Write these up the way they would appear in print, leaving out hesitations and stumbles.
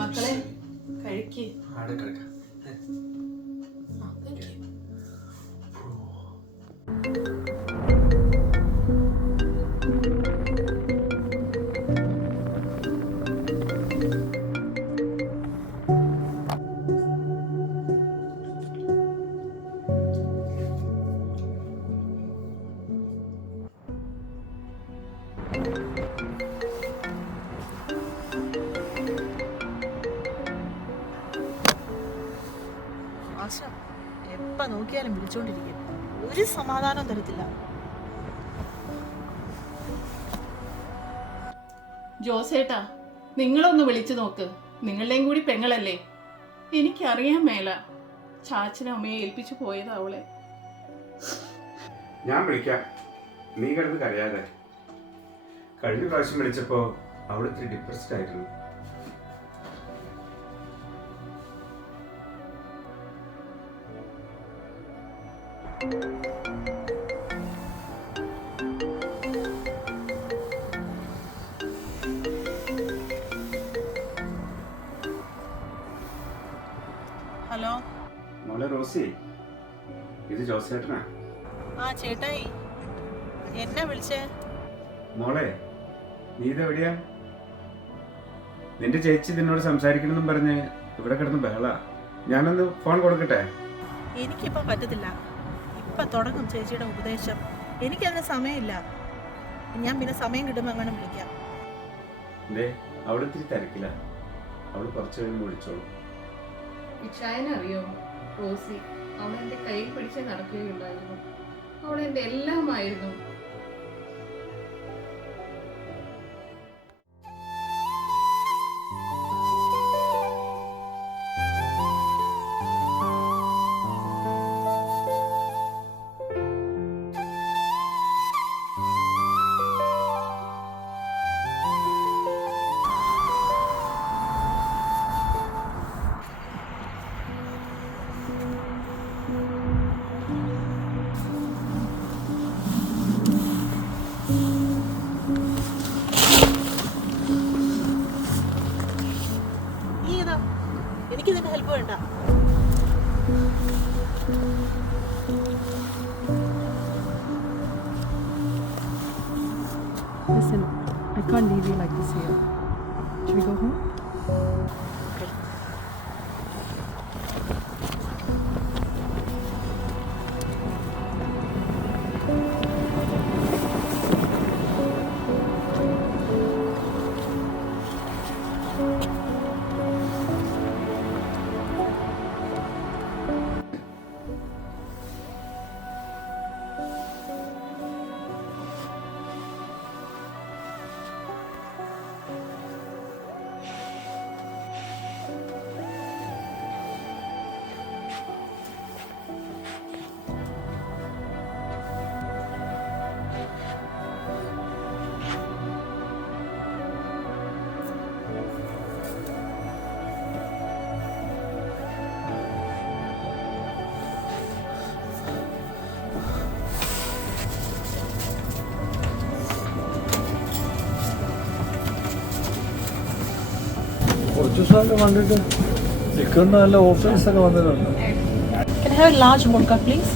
മക്കളെ കഴിക്ക്. എപ്പ നോക്കിയാലും വിളിച്ചോണ്ടിരിക്കും, ഒരു സമാധാനം തരത്തില്ല. ജോസേട്ടാ, നിങ്ങളൊന്ന് വിളിച്ചു നോക്ക്. നിങ്ങളുടെയും കൂടി പെങ്ങളല്ലേ. എനിക്കറിയാൻ മേല. ചാച്ചനും അമ്മയെ ഏൽപ്പിച്ചു പോയതാ അവളെ. ഞാൻ വിളിക്കാം, നീ കിടന്ന് കരയാതെ. കഴിഞ്ഞ പ്രാവശ്യം വിളിച്ചപ്പോ അവൾ ഇത്തിരി ഡിപ്രസ്ഡ് ആയിരുന്നു. ഹലോ മോളെ റോസി, ഇത് ജോസേട്ടനാ. ആ ചേട്ടായി, എന്നെ വിളിച്ചേ? മോളെ, നീ ഇതെവിടെയാ? നിന്റെ ചേച്ചി നിന്നോട് സംസാരിക്കണമെന്നും പറഞ്ഞ് ഇവിടെ കിടന്ന് ബഹള. ഞാനൊന്ന് ഫോൺ കൊടുക്കട്ടെ? എനിക്കിപ്പം പറ്റത്തില്ല. ഇപ്പം തുടങ്ങും ചേച്ചിയുടെ ഉപദേശം. എനിക്കതിന് സമയമില്ല. ഞാൻ പിന്നെ സമയം കിട്ടുമ്പോൾ അങ്ങനെ വിളിക്കാം. അവിടെ ഇത്തിരി തിരക്കില്ല. അവള് കുറച്ച് കഴിയുമ്പോൾ വിളിച്ചോളൂ. ഇച്ചായനറിയോ റോസി? അവളെന്റെ കയ്യിൽ പിടിച്ച് നടക്കുകയുള്ളായിരുന്നു. അവളെന്റെ എല്ലാമായിരുന്നു. എനിക്കിതിന്റെ ഹെൽപ്പ് വേണ്ട. Listen, I can't leave you like this here. Should we go home? കുറച്ച് ദിവസമൊക്കെ കണ്ടിട്ട് ചിക്കൻ നല്ല ഓഫേഴ്സൊക്കെ വന്നിട്ടുണ്ട്. Can I have a large vodka, please?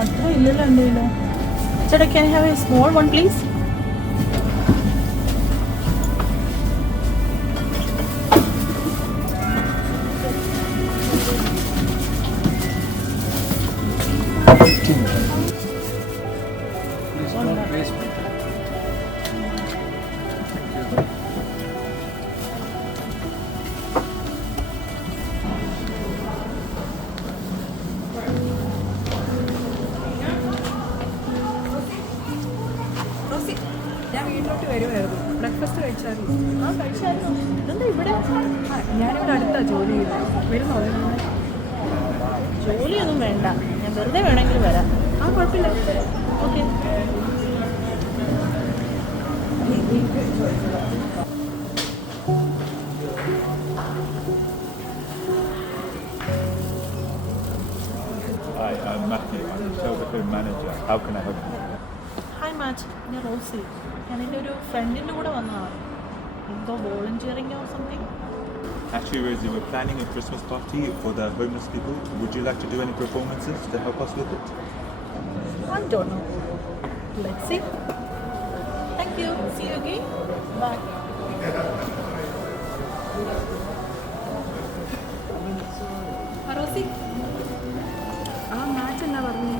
അത്ര ഇല്ലല്ലോ എൻ്റെ കയ്യില്. ചേട്ടാ, can I have a small one, please? ഞാൻ വീട്ടിലോട്ട് വരുമായിരുന്നു. ബ്രേക്ക്ഫാസ്റ്റ് കഴിച്ചായിരുന്നു. ഇതെന്താ ഇവിടെ? ഞാനിവിടെ അടുത്താ ജോലി ചെയ്യുന്നത്. വരുന്നോ? ജോലിയൊന്നും വേണ്ട, ഞാൻ വെറുതെ വേണമെങ്കിൽ വരാം. ആ, കുഴപ്പമില്ല. Okay. Hi, I'm Matthew. I'm the Silver Home Manager. How can I help you? Hi match, ഞാൻ റോസി. ഞാൻ എൻ്റെ ഒരു ഫ്രണ്ടിൻ്റെ കൂടെ വന്നതാണ്. എന്തോ volunteering or something. Actually, Rosie, we're planning a Christmas party for the homeless people. Would you like to do any performances to help us with it? I don't know. Let's see. Thank you. See you again. Bye. Rosie ആ match എന്നാ പറഞ്ഞു?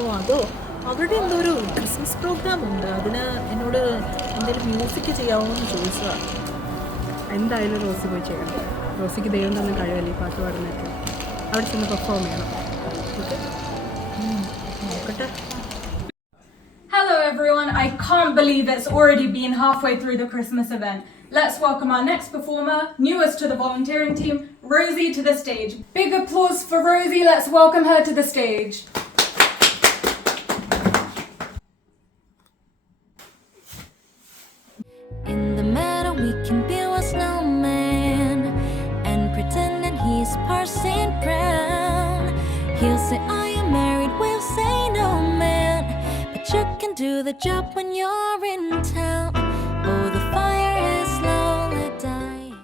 ഓ അതോ, അവരുടെ എന്തോ ഒരു Christmas programme ഉണ്ട്. അതിന് എന്നോട് എന്തെങ്കിലും മ്യൂസിക് ചെയ്യാമോ എന്ന് ചോദിച്ചതാണ്. എന്തായാലും റോസി പോയി ചെയ്യണം. റോസിക്ക് ദൈവം തന്ന കഴിവല്ലേ ഈ പാട്ട് പാടുന്നതൊക്കെ. അവിടെ ചെന്ന് പെർഫോം ചെയ്യണം. നോക്കട്ടെ. Hello everyone, I can't believe it's already been halfway through the Christmas event. Let's welcome our next performer, newest to the volunteering team, Rosie, to the stage. Big applause for Rosie, let's welcome her to the stage. In the meadow we can build a snowman and pretend that he's Parson Brown. He'll say I am married, we'll say no man, but you can do the job when you're in town. Oh, the fire is slowly dying.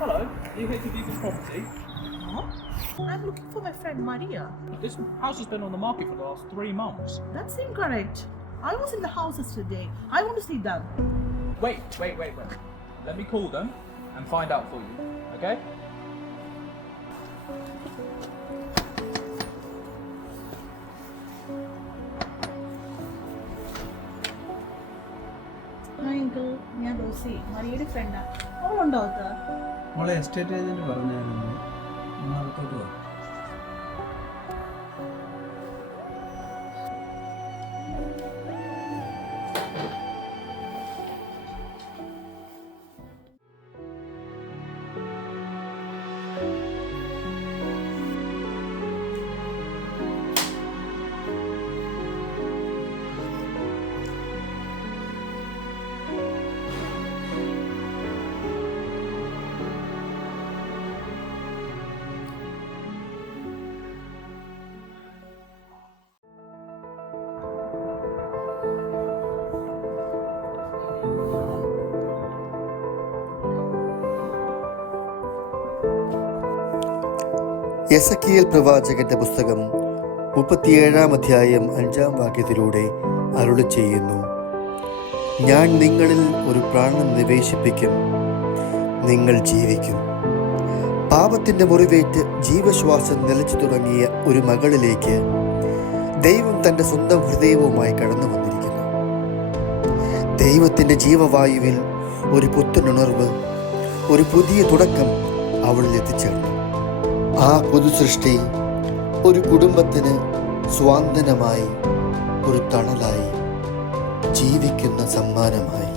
Hello, you here to view this property? I'm looking for my friend Maria. This house has been on the market for the last 3 months. That's incorrect. I was in the house yesterday. I want to see them. Wait. Let me call them and find out for you, okay? Hi uncle, ഞാൻ Rossi, മരിയയുടെ ഫ്രണ്ടാണ്. അവളുണ്ടോ അകത്ത്? മോളെ estate agent പറഞ്ഞായിരുന്നു അകത്തോട്ട് പോകും. എസക്കിയേൽ പ്രവാചകന്റെ പുസ്തകം 37-ാം അധ്യായം 5-ാം വാക്യത്തിലൂടെ അരുളി ചെയ്യുന്നു, ഞാൻ നിങ്ങളിൽ ഒരു പ്രാണൻ നിവേശിപ്പിക്കും, നിങ്ങൾ ജീവിക്കും. പാപത്തിൻ്റെ മുറിവേറ്റ് ജീവശ്വാസം നിലച്ചു തുടങ്ങിയ ഒരു മകളിലേക്ക് ദൈവം തൻ്റെ സ്വന്തം ഹൃദയവുമായി കടന്നു വന്നിരിക്കുന്നു. ദൈവത്തിൻ്റെ ജീവവായുവിൽ ഒരു പുത്തനുണർവ്, ഒരു പുതിയ തുടക്കം അവളിൽ എത്തിച്ചേർന്നു. ആ പുതുസൃഷ്ടി ഒരു കുടുംബത്തിന് സ്വാന്തനമായി, ഒരു തണലായി, ജീവിക്കുന്ന സമ്മാനമായി.